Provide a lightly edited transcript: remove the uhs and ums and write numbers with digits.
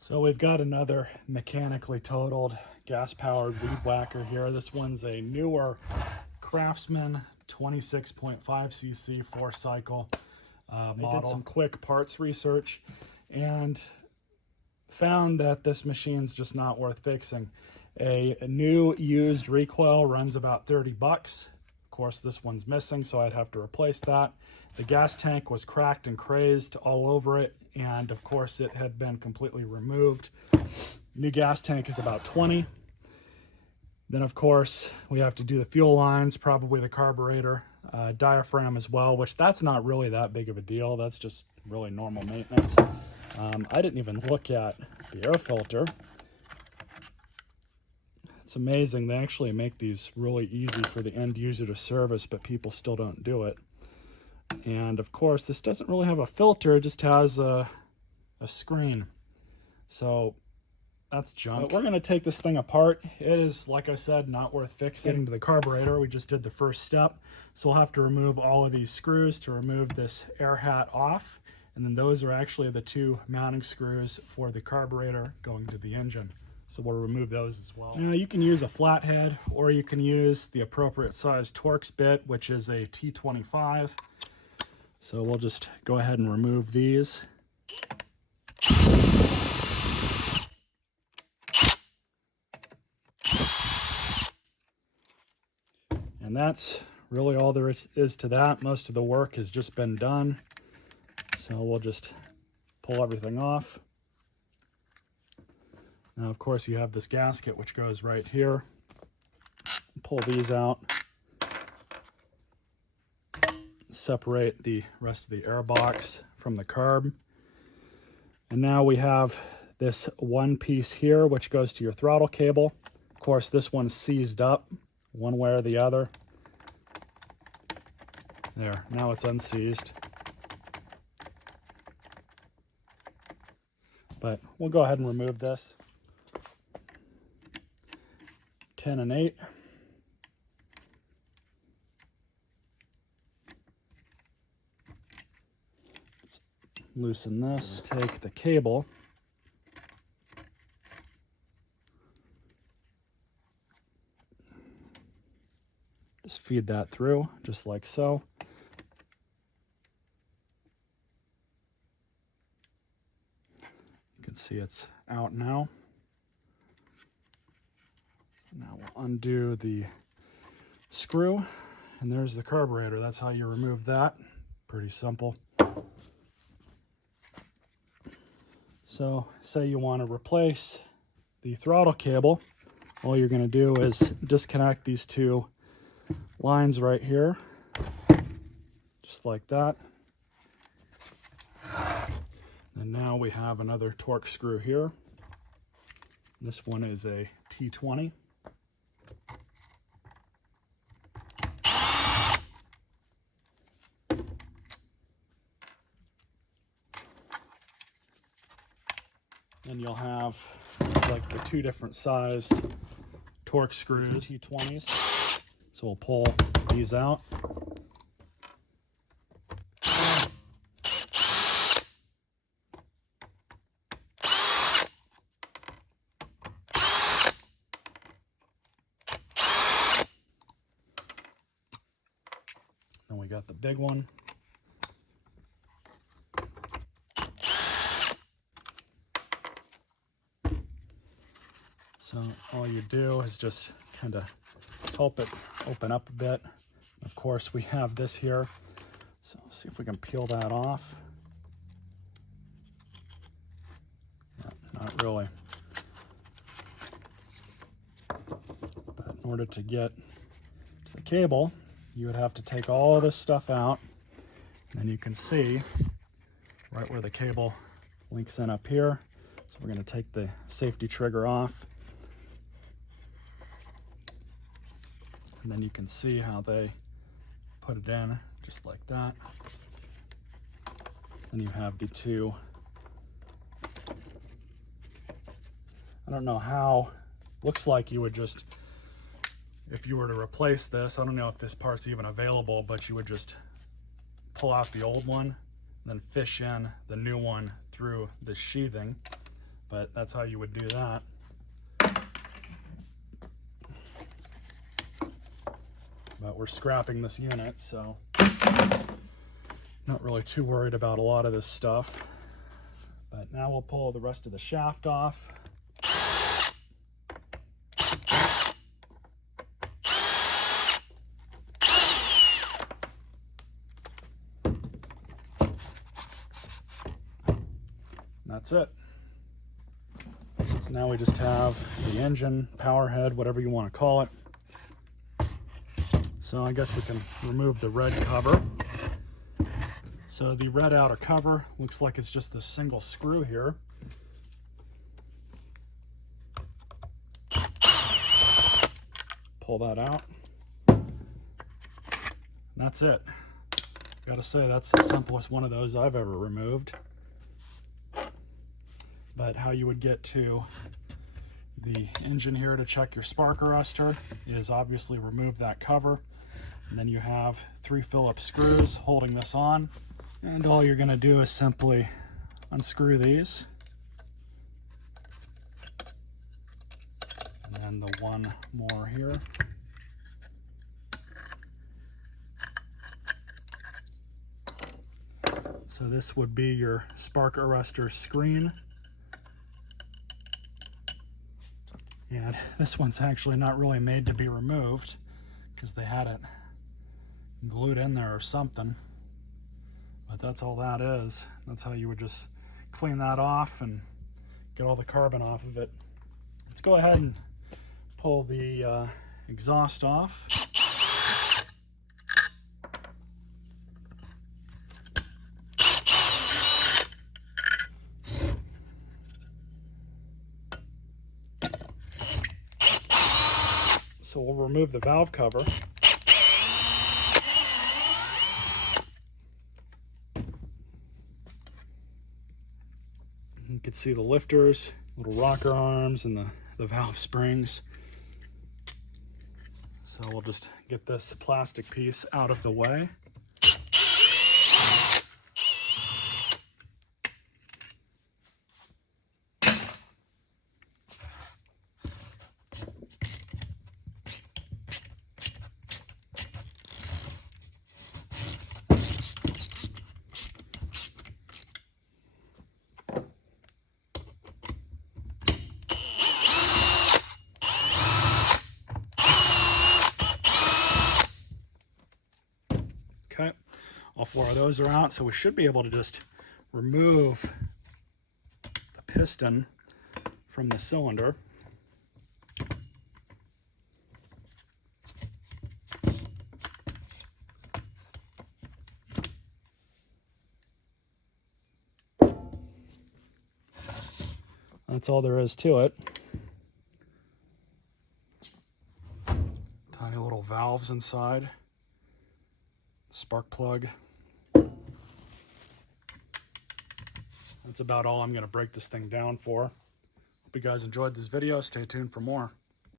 So we've got another mechanically totaled gas-powered weed whacker here. This one's a newer Craftsman 26.5 cc 4-cycle model. I did some quick parts research and found that this machine's just not worth fixing. A new used recoil runs about 30 bucks. Of course, this one's missing, so I'd have to replace that. The gas tank was cracked and crazed all over it, and of course it had been completely removed. New gas tank is about 20. Then of course we have to do the fuel lines, probably the carburetor, diaphragm as well, which that's not really that big of a deal. That's just really normal maintenance. I didn't even look at the air filter. It's amazing, they actually make these really easy for the end user to service, but people still don't do it. And of course this doesn't really have a filter, it just has a screen. So that's junk. But we're going to take this thing apart. It is, like I said, not worth fixing. Getting to the carburetor, we just did the first step. So we'll have to remove all of these screws to remove this air hat off. And then those are actually the two mounting screws for the carburetor going to the engine. So we'll remove those as well. Now you can use a flathead, or you can use the appropriate size Torx bit, which is a T25. So we'll just go ahead and remove these. And that's really all there is to that. Most of the work has just been done. So we'll just pull everything off. Now, of course, you have this gasket, which goes right here. Pull these out. Separate the rest of the air box from the carb. And now we have this one piece here, which goes to your throttle cable. Of course, this one's seized up one way or the other. There, now it's unseized. But we'll go ahead and remove this. 10 and 8. Just loosen this. Take the cable. Just feed that through, just like so. You can see it's out now. Now we'll undo the screw, and there's the carburetor. That's how you remove that. Pretty simple. So, say you want to replace the throttle cable. All you're going to do is disconnect these two lines right here, just like that. And now we have another Torx screw here. This one is a T20. And you'll have like the two different sized Torx screws, T20s. So we'll pull these out. Then we got the big one. So all you do is just kind of help it open up a bit. Of course, we have this here. So let's see if we can peel that off. No, not really. But in order to get to the cable, you would have to take all of this stuff out. And you can see right where the cable links in up here. So we're going to take the safety trigger off. And then you can see how they put it in, just like that. Then you have the two. I don't know how, looks like you would just, if you were to replace this, I don't know if this part's even available, but you would just pull out the old one, and then fish in the new one through the sheathing. but that's how you would do that. But we're scrapping this unit, so not really too worried about a lot of this stuff. But now we'll pull the rest of the shaft off. And that's it. So now we just have the engine, power head, whatever you want to call it. So I guess we can remove the red cover. So the red outer cover looks like it's just a single screw here. Pull that out. And that's it. Gotta say, that's the simplest one of those I've ever removed. But how you would get to the engine here to check your spark arrestor is obviously remove that cover. And then you have 3 Phillips screws holding this on. And all you're going to do is simply unscrew these. And then the one more here. So this would be your spark arrestor screen. And this one's actually not really made to be removed because they had it glued in there or something. But that's all that is. That's how you would just clean that off and get all the carbon off of it. Let's go ahead and pull the exhaust off. So we'll remove the valve cover. You can see the lifters, little rocker arms, and the valve springs. So we'll just get this plastic piece out of the way. Okay, all 4 of those are out, so we should be able to just remove the piston from the cylinder. That's all there is to it. Tiny little valves inside. Spark plug. That's about all I'm going to break this thing down for. Hope you guys enjoyed this video. Stay tuned for more.